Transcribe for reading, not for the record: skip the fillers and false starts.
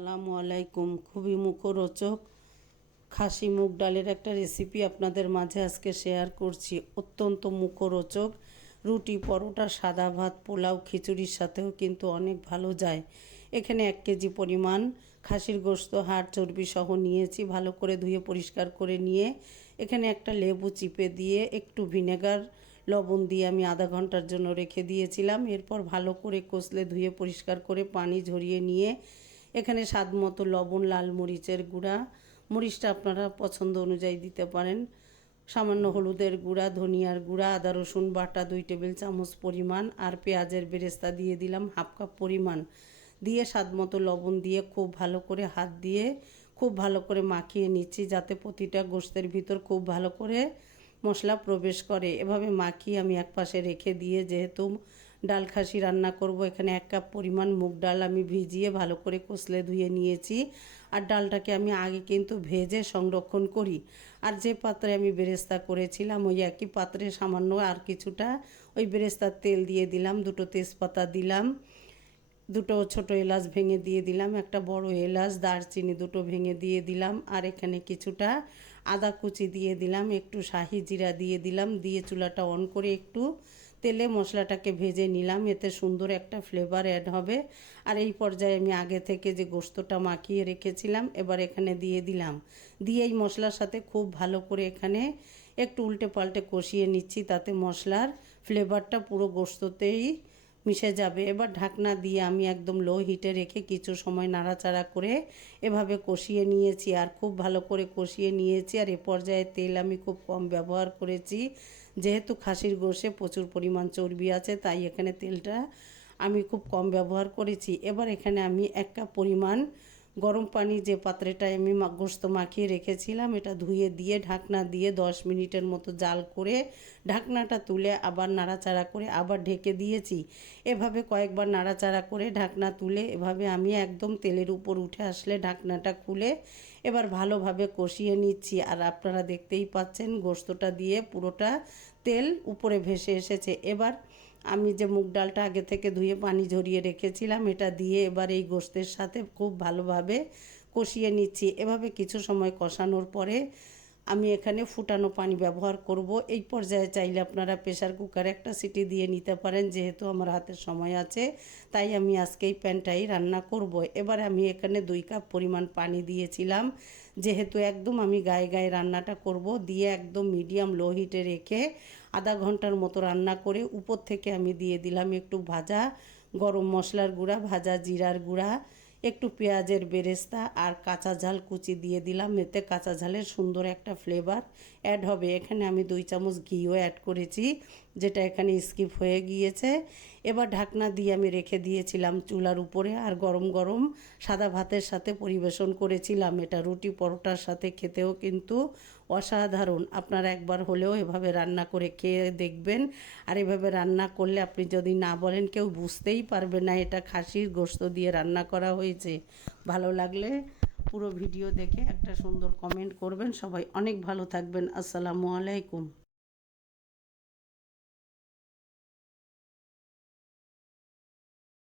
আসসালামু আলাইকুম। খুবই মুখরোচক খাসি মুগ ডালের একটা রেসিপি আপনাদের মাঝে আজকে শেয়ার করছি। অত্যন্ত মুখরোচক, রুটি, পরোটা, সাদা ভাত, পোলাও, খিচুড়ির সাথেও কিন্তু অনেক ভালো যায়। এখানে 1 কেজি পরিমাণ খাসির গোশত, হাড়, চর্বি সহ নিয়েছি। ভালো করে ধুয়ে পরিষ্কার করে নিয়ে এখানে একটা লেবু চিপে দিয়ে একটু ভিনেগার, লবণ দিয়ে আমি আধা ঘন্টার জন্য রেখে দিয়েছিলাম। এরপর ভালো করে কষলে ধুয়ে পরিষ্কার করে পানি ঝরিয়ে নিয়ে এখানে স্বাদ মতো লবণ, লাল মরিচের গুঁড়া, মরিচটা আপনারা পছন্দ অনুযায়ী দিতে পারেন, সামান্য হলুদের গুঁড়া, ধনিয়ার গুঁড়া, আদা রসুন বাটা 2 টেবিল চামচ পরিমাণ, আর পেঁয়াজের বেরেস্তা দিয়ে দিলাম হাফ কাপ পরিমাণ, দিয়ে স্বাদ মতো লবণ দিয়ে খুব ভালো করে হাত দিয়ে খুব ভালো করে মাখিয়ে নিচ্ছি, যাতে প্রতিটা গোশতের ভিতর খুব ভালো করে মশলা প্রবেশ করে। এভাবে মাখিয়ে আমি এক পাশে রেখে দিয়ে, যেহেতু ডাল খাসি রান্না করব, এখানে 1 কাপ পরিমাণ মুগ ডাল আমি ভিজিয়ে ভালো করে কষলে ধুয়ে নিয়েছি। আর ডালটাকে আমি আগে কিন্তু ভেজে সংরক্ষণ করি। আর যে পাত্রে আমি বেরেস্তা করেছিলাম ওই একই পাত্রে সামান্য আর কিছুটা ওই বেরেস্তার তেল দিয়ে দিলাম, 2টো তেজপাতা দিলাম, 2টো ছোটো এলাচ ভেঙে দিয়ে দিলাম, একটা বড় এলাচ, দারচিনি 2টো ভেঙে দিয়ে দিলাম, আর এখানে কিছুটা আদা কুচি দিয়ে দিলাম, একটু শাহি জিরা দিয়ে দিলাম, দিয়ে চুলাটা অন করে একটু তেলে মশলাটাকে ভেজে নিলাম। এতে সুন্দর একটা ফ্লেভার অ্যাড হবে। আর এই পর্যায়ে আমি আগে থেকে যে গোশতটা মাখিয়ে রেখেছিলাম এবার এখানে দিয়ে দিলাম, দিয়ে এই মশলার সাথে খুব ভালো করে এখানে একটু উল্টে পাল্টে কষিয়ে নিচ্ছি, তাতে মশলার ফ্লেভারটা পুরো গোশততেই মিশে যাবে। এবার ঢাকনা দিয়ে আমি একদম লো হিটে রেখে কিছু সময় নাড়াচাড়া করে এভাবে কষিয়ে নিয়েছি, আর খুব ভালো করে কষিয়ে নিয়েছি। আর এ পর্যায়ে তেল আমি খুব কম ব্যবহার করেছি, যেহেতু খাসির গোশে প্রচুর পরিমাণ চর্বি আছে, তাই এখানে তেলটা আমি খুব কম ব্যবহার করেছি। এবার এখানে আমি 1 কাপ পরিমাণ গরম পানি, যে পাত্রটায় আমি গোশত মাখিয়ে রেখেছিলাম, এটা ধুয়ে দিয়ে ঢাকনা দিয়ে 10 মিনিটের মতো জাল করে ঢাকনাটা তুলে আবার নাড়াচাড়া করে আবার ঢেকে দিয়েছি। এভাবে কয়েকবার নাড়াচাড়া করে ঢাকনা তুলে এভাবে আমি একদম তেলের উপর উঠে আসলে ঢাকনাটা খুলে এবার ভালোভাবে কষিয়ে নিচ্ছি। আর আপনারা দেখতেই পাচ্ছেন গোশতটা দিয়ে পুরোটা তেল উপরে ভেসে এসেছে। এবার আমি যে মুগ ডালটা আগে থেকে ধুয়ে পানি ঝরিয়ে রেখেছিলাম এটা দিয়ে এবার এই গোশতের সাথে খুব ভালোভাবে কষিয়ে নিচ্ছি। এভাবে কিছু সময় কষানোর পরে আমি এখানে ফুটানো পানি ব্যবহার করব। এই পর্যায়ে চাইলে আপনারা প্রেসার কুকারে একটা সিটি দিয়ে নিতে পারেন, যেহেতু আমার হাতে সময় আছে তাই আমি আজকে এই প্যানটাই রান্না করব। এবার আমি এখানে 2 কাপ পরিমাণ পানি দিয়েছিলাম, যেহেতু একদম আমি গায়ে গায়ে রান্নাটা করব, দিয়ে একদম মিডিয়াম লো হিটে রেখে আধা ঘন্টার মতো রান্না করে উপর থেকে আমি দিয়ে দিলাম একটু ভাজা গরম মশলার গুঁড়া, ভাজা জিরার গুঁড়া, একটু পেঁয়াজের বেরেস্তা আর কাঁচা ঝাল কুচি দিয়ে দিলাম। এতে কাঁচা ঝালের সুন্দর একটা ফ্লেভার অ্যাড হবে। এখানে আমি 2 চামচ ঘিও অ্যাড করেছি, যেটা এখানে স্কিপ হয়ে গিয়েছে। এবার ঢাকনা দিয়ে আমি রেখে দিয়েছিলাম চুলার উপরে, আর গরম গরম সাদা ভাতের সাথে পরিবেশন করেছিলাম। এটা রুটি পরোটার সাথে খেতেও কিন্তু অসাধারণ। আপনারা একবার হলেও এভাবে রান্না করে খেয়ে দেখবেন। আর এভাবে রান্না করলে আপনি যদি না বলেন কেউ বুঝতেই পারবে না এটা খাসির গোশত দিয়ে রান্না করা হয়েছে। ভালো লাগলে পুরো ভিডিও দেখে একটা সুন্দর কমেন্ট করবেন। সবাই অনেক ভালো থাকবেন। আসসালামু আলাইকুম।